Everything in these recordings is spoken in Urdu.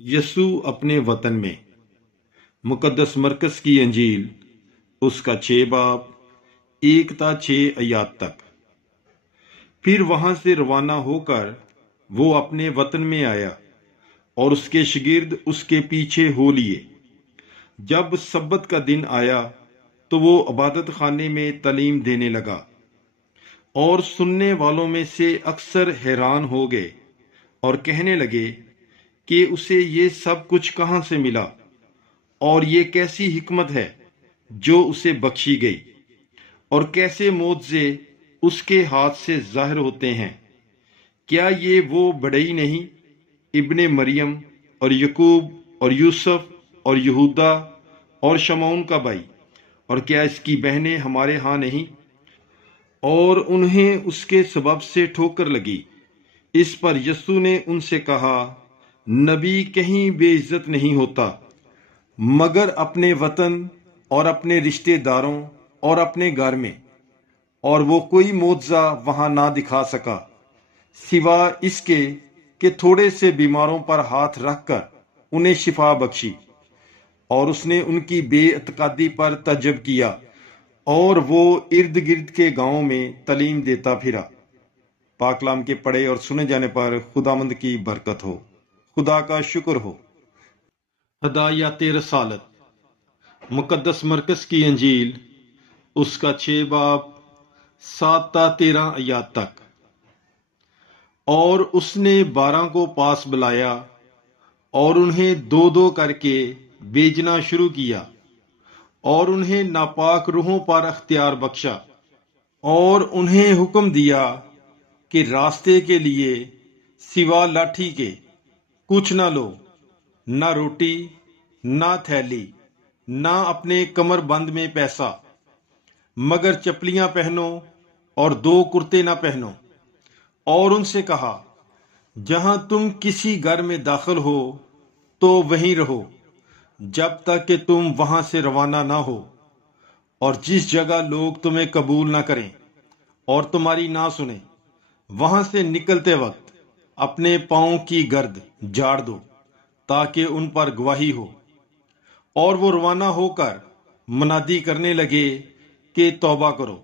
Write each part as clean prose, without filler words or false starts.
یسوع اپنے وطن میں۔ مقدس مرکز کی انجیل، اس کا 6 باب 1 تا 6 آیات تک۔ پھر وہاں سے روانہ ہو کر وہ اپنے وطن میں آیا اور اس کے شاگرد اس کے پیچھے ہو لیے۔ جب سبت کا دن آیا تو وہ عبادت خانے میں تعلیم دینے لگا، اور سننے والوں میں سے اکثر حیران ہو گئے اور کہنے لگے کہ اسے یہ سب کچھ کہاں سے ملا، اور یہ کیسی حکمت ہے جو اسے بخشی گئی، اور کیسے معجزے اس کے ہاتھ سے ظاہر ہوتے ہیں۔ کیا یہ وہ بڑئی نہیں، ابن مریم اور یعقوب اور یوسف اور یہودا اور شمعون کا بھائی، اور کیا اس کی بہنیں ہمارے ہاں نہیں؟ اور انہیں اس کے سبب سے ٹھوکر لگی۔ اس پر یسوع نے ان سے کہا، نبی کہیں بے عزت نہیں ہوتا مگر اپنے وطن اور اپنے رشتہ داروں اور اپنے گھر میں۔ اور وہ کوئی معجزہ وہاں نہ دکھا سکا سوا اس کے کہ تھوڑے سے بیماروں پر ہاتھ رکھ کر انہیں شفا بخشی۔ اور اس نے ان کی بے اعتقادی پر تعجب کیا، اور وہ ارد گرد کے گاؤں میں تعلیم دیتا پھرا۔ پاک کلام کے پڑھے اور سنے جانے پر خداوند کی برکت ہو۔ خدا کا شکر ہو۔ ہدایات رسالت، مقدس مرکز کی انجیل، اس کا 6 باب 7 تا 13 آیات تک۔ اور اس نے 12 کو پاس بلایا اور انہیں 2 کر کے بھیجنا شروع کیا، اور انہیں ناپاک روحوں پر اختیار بخشا، اور انہیں حکم دیا کہ راستے کے لیے سوا لاٹھی کے کچھ نہ لو، نہ روٹی، نہ تھیلی، نہ اپنے کمر بند میں پیسہ، مگر چپلیاں پہنو اور 2 کرتے نہ پہنو۔ اور ان سے کہا، جہاں تم کسی گھر میں داخل ہو تو وہیں رہو جب تک کہ تم وہاں سے روانہ نہ ہو، اور جس جگہ لوگ تمہیں قبول نہ کریں اور تمہاری نہ سنیں، وہاں سے نکلتے وقت اپنے پاؤں کی گرد جھاڑ دو تاکہ ان پر گواہی ہو۔ اور وہ روانہ ہو کر منادی کرنے لگے کہ توبہ کرو،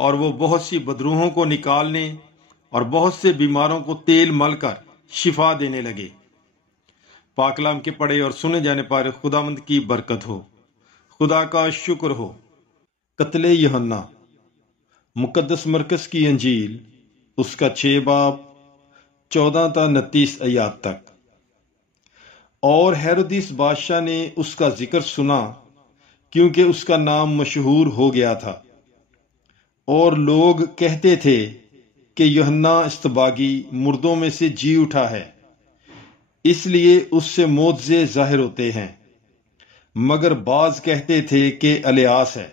اور وہ بہت سی بدروحوں کو نکالنے اور بہت سے بیماروں کو تیل مل کر شفا دینے لگے۔ پاک کلام کے پڑھے اور سنے جانے پر خداوند کی برکت ہو۔ خدا کا شکر ہو۔ قتل یوحنا، مقدس مرکز کی انجیل، اس کا 6 باب 14 تا 29 آیات تک۔ اور ہیرودیس بادشاہ نے اس کا ذکر سنا، کیونکہ اس کا نام مشہور ہو گیا تھا، اور لوگ کہتے تھے کہ یوحنا اصطباغی مردوں میں سے جی اٹھا ہے، اس لیے اس سے معجزے ظاہر ہوتے ہیں۔ مگر بعض کہتے تھے کہ الیاس ہے،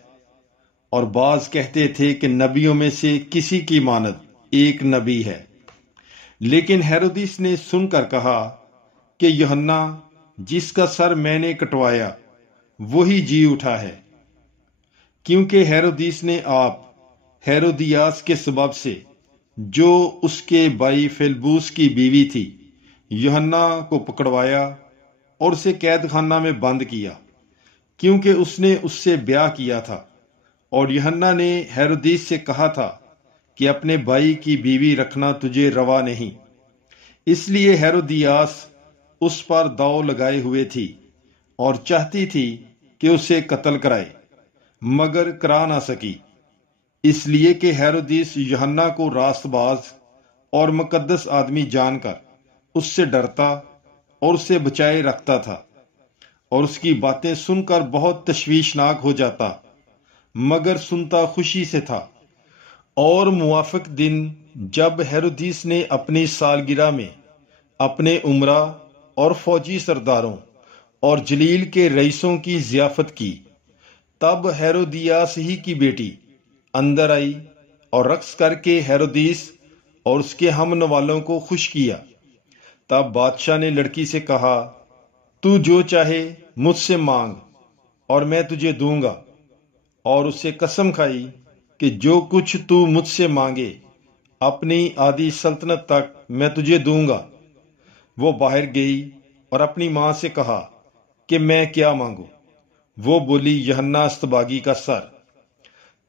اور بعض کہتے تھے کہ نبیوں میں سے کسی کی مانند ایک نبی ہے۔ لیکن ہیرودیس نے سن کر کہا کہ یوحنا جس کا سر میں نے کٹوایا وہی جی اٹھا ہے، کیونکہ ہیرودیس نے آپ ہیرودیاس کے سبب سے، جو اس کے بھائی فیلبوس کی بیوی تھی، یوحنا کو پکڑوایا اور اسے قید خانہ میں بند کیا، کیونکہ اس نے اس سے بیاہ کیا تھا۔ اور یوحنا نے ہیرودیس سے کہا تھا کہ اپنے بھائی کی بیوی رکھنا تجھے روا نہیں۔ اس لیے ہیرودیاس اس پر داؤ لگائے ہوئے تھی اور چاہتی تھی کہ اسے قتل کرائے، مگر کرا نہ سکی، اس لیے کہ ہیرودیس یوحنا کو راست باز اور مقدس آدمی جان کر اس سے ڈرتا اور اسے بچائے رکھتا تھا، اور اس کی باتیں سن کر بہت تشویشناک ہو جاتا، مگر سنتا خوشی سے تھا۔ اور موافق دن جب ہیرودیس نے اپنی سالگرہ میں اپنے امراء اور فوجی سرداروں اور جلیل کے رئیسوں کی ضیافت کی، تب ہیرودیاس ہی کی بیٹی اندر آئی اور رقص کر کے ہیرودیس اور اس کے ہم نوالوں کو خوش کیا۔ تب بادشاہ نے لڑکی سے کہا، تو جو چاہے مجھ سے مانگ اور میں تجھے دوں گا۔ اور اسے قسم کھائی کہ جو کچھ تو مجھ سے مانگے اپنی آدھی سلطنت تک میں تجھے دوں گا۔ وہ باہر گئی اور اپنی ماں سے کہا کہ میں کیا مانگوں؟ وہ بولی، یوحنا اصطباغی کا سر۔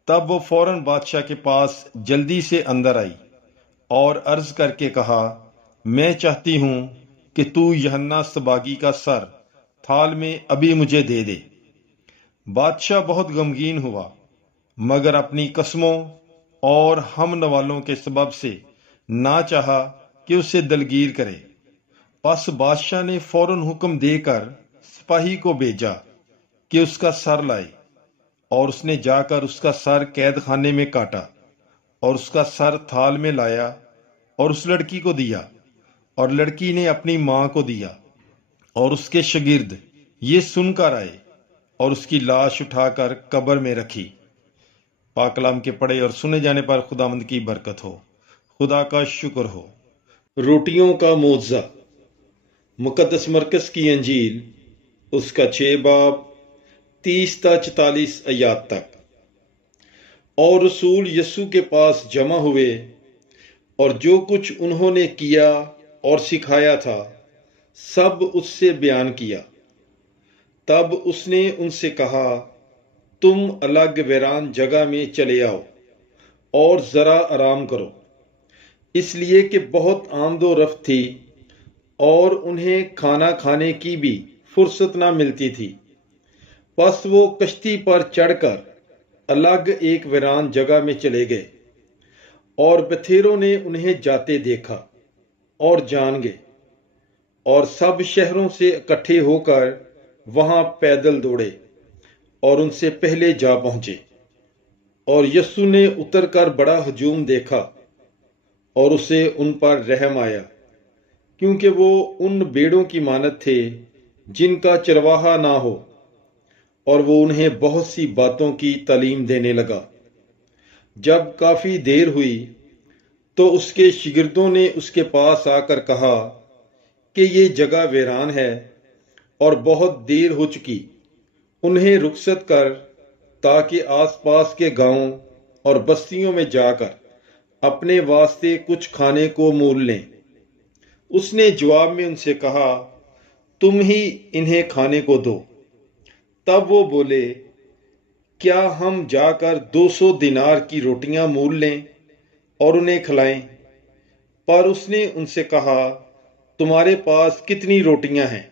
تب وہ فوراً بادشاہ کے پاس جلدی سے اندر آئی اور عرض کر کے کہا، میں چاہتی ہوں کہ تو یوحنا اصطباغی کا سر تھال میں ابھی مجھے دے دے۔ بادشاہ بہت غمگین ہوا، مگر اپنی قسموں اور ہم نوالوں کے سبب سے نہ چاہا کہ اسے دلگیر کرے۔ پس بادشاہ نے فوراً حکم دے کر سپاہی کو بھیجا کہ اس کا سر لائے، اور اس نے جا کر اس کا سر قید خانے میں کاٹا اور اس کا سر تھال میں لایا اور اس لڑکی کو دیا، اور لڑکی نے اپنی ماں کو دیا، اور اس کے شاگرد یہ سن کر آئے اور اس کی لاش اٹھا کر قبر میں رکھی۔ پاک کلام کے پڑھے اور سنے جانے پر خداوند کی برکت ہو۔ خدا کا شکر ہو۔ روٹیوں کا معجزہ، مقدس مرکز کی انجیل، اس کا 6 باب 30 تا 44 آیات تک۔ اور رسول یسوع کے پاس جمع ہوئے، اور جو کچھ انہوں نے کیا اور سکھایا تھا سب اس سے بیان کیا۔ تب اس نے ان سے کہا، تم الگ ویران جگہ میں چلے آؤ اور ذرا آرام کرو، اس لیے کہ بہت آمد و رفت تھی اور انہیں کھانا کھانے کی بھی فرصت نہ ملتی تھی۔ پس وہ کشتی پر چڑھ کر الگ ایک ویران جگہ میں چلے گئے، اور بتھیروں نے انہیں جاتے دیکھا اور جان گئے، اور سب شہروں سے اکٹھے ہو کر وہاں پیدل دوڑے اور ان سے پہلے جا پہنچے۔ اور یسوع نے اتر کر بڑا ہجوم دیکھا اور اسے ان پر رحم آیا، کیونکہ وہ ان بھیڑوں کی مانند تھے جن کا چرواہا نہ ہو، اور وہ انہیں بہت سی باتوں کی تعلیم دینے لگا۔ جب کافی دیر ہوئی تو اس کے شاگردوں نے اس کے پاس آ کر کہا کہ یہ جگہ ویران ہے اور بہت دیر ہو چکی، انہیں رخصت کر تاکہ آس پاس کے گاؤں اور بستیوں میں جا کر اپنے واسطے کچھ کھانے کو مول لیں۔ اس نے جواب میں ان سے کہا، تم ہی انہیں کھانے کو دو۔ تب وہ بولے، کیا ہم جا کر 200 دینار کی روٹیاں مول لیں اور انہیں کھلائیں؟ پر اس نے ان سے کہا، تمہارے پاس کتنی روٹیاں ہیں؟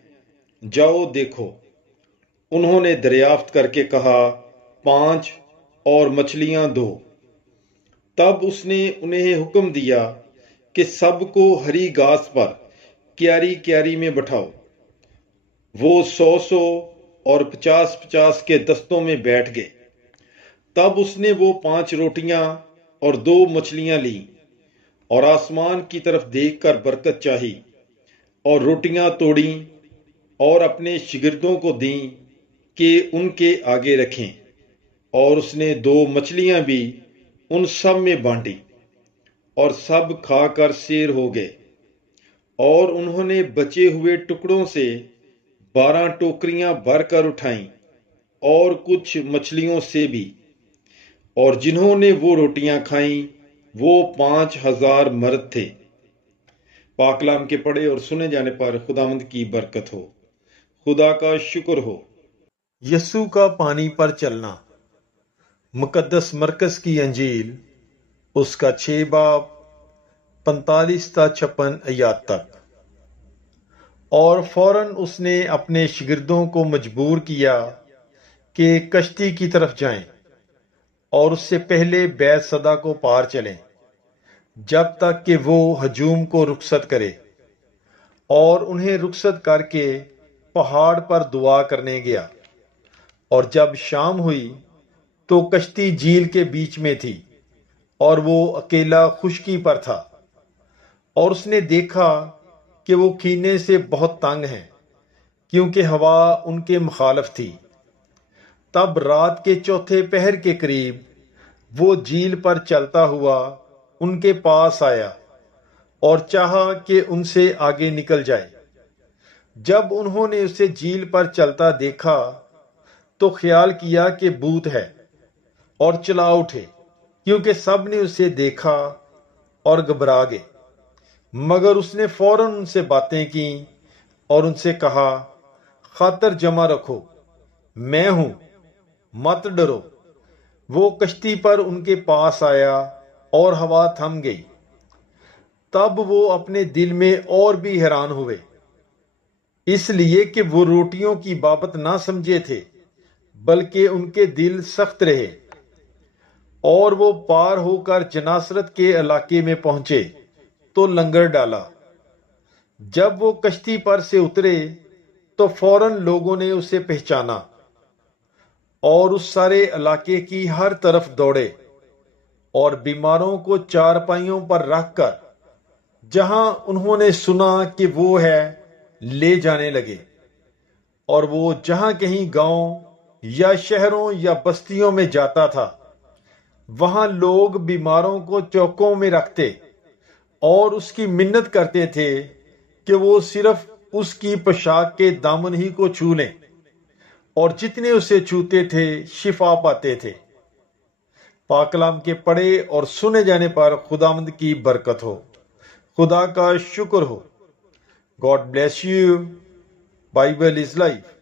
جاؤ دیکھو۔ انہوں نے دریافت کر کے کہا، 5 اور مچھلیاں 2۔ تب اس نے انہیں حکم دیا کہ سب کو ہری گھاس پر کیاری کیاری میں بٹھاؤ۔ وہ 100 اور 50 کے دستوں میں بیٹھ گئے۔ تب اس نے وہ 5 روٹیاں اور 2 مچھلیاں لیں اور آسمان کی طرف دیکھ کر برکت چاہی، اور روٹیاں توڑیں اور اپنے شاگردوں کو دیں کہ ان کے آگے رکھیں، اور اس نے 2 مچھلیاں بھی ان سب میں بانٹی، اور سب کھا کر سیر ہو گئے۔ اور انہوں نے بچے ہوئے ٹکڑوں سے 12 ٹوکریاں بھر کر اٹھائیں، اور کچھ مچھلیوں سے بھی۔ اور جنہوں نے وہ روٹیاں کھائیں وہ 5000 مرد تھے۔ پاک کلام کے پڑھے اور سنے جانے پر خداوند کی برکت ہو۔ خدا کا شکر ہو۔ یسوع کا پانی پر چلنا، مقدس مرکز کی انجیل، اس کا 6 باب 45 تا 56 آیات تک۔ اور فوراً اس نے اپنے شاگردوں کو مجبور کیا کہ کشتی کی طرف جائیں اور اس سے پہلے بیت صدا کو پار چلیں، جب تک کہ وہ ہجوم کو رخصت کرے۔ اور انہیں رخصت کر کے پہاڑ پر دعا کرنے گیا۔ اور جب شام ہوئی تو کشتی جھیل کے بیچ میں تھی اور وہ اکیلا خشکی پر تھا، اور اس نے دیکھا کہ وہ کھینے سے بہت تنگ ہیں، کیونکہ ہوا ان کے مخالف تھی۔ تب رات کے 4 پہر کے قریب وہ جھیل پر چلتا ہوا ان کے پاس آیا اور چاہا کہ ان سے آگے نکل جائے۔ جب انہوں نے اسے جھیل پر چلتا دیکھا تو خیال کیا کہ بھوت ہے، اور چلا اٹھے، کیونکہ سب نے اسے دیکھا اور گھبرا گئے۔ مگر اس نے فوراً ان سے باتیں کیں اور ان سے کہا، خاطر جمع رکھو، میں ہوں، مت ڈرو۔ وہ کشتی پر ان کے پاس آیا اور ہوا تھم گئی۔ تب وہ اپنے دل میں اور بھی حیران ہوئے، اس لیے کہ وہ روٹیوں کی بابت نہ سمجھے تھے، بلکہ ان کے دل سخت رہے۔ اور وہ پار ہو کر جناسرت کے علاقے میں پہنچے تو لنگر ڈالا۔ جب وہ کشتی پر سے اترے تو فوراً لوگوں نے اسے پہچانا اور اس سارے علاقے کی ہر طرف دوڑے اور بیماروں کو چارپائیوں پر رکھ کر جہاں انہوں نے سنا کہ وہ ہے لے جانے لگے۔ اور وہ جہاں کہیں گاؤں یا شہروں یا بستیوں میں جاتا تھا، وہاں لوگ بیماروں کو چوکوں میں رکھتے اور اس کی منت کرتے تھے کہ وہ صرف اس کی پوشاک کے دامن ہی کو چھو لیں، اور جتنے اسے چھوتے تھے شفا پاتے تھے۔ پاک کلام کے پڑھے اور سنے جانے پر خداوند کی برکت ہو۔ خدا کا شکر ہو۔ God bless you. Bible is life.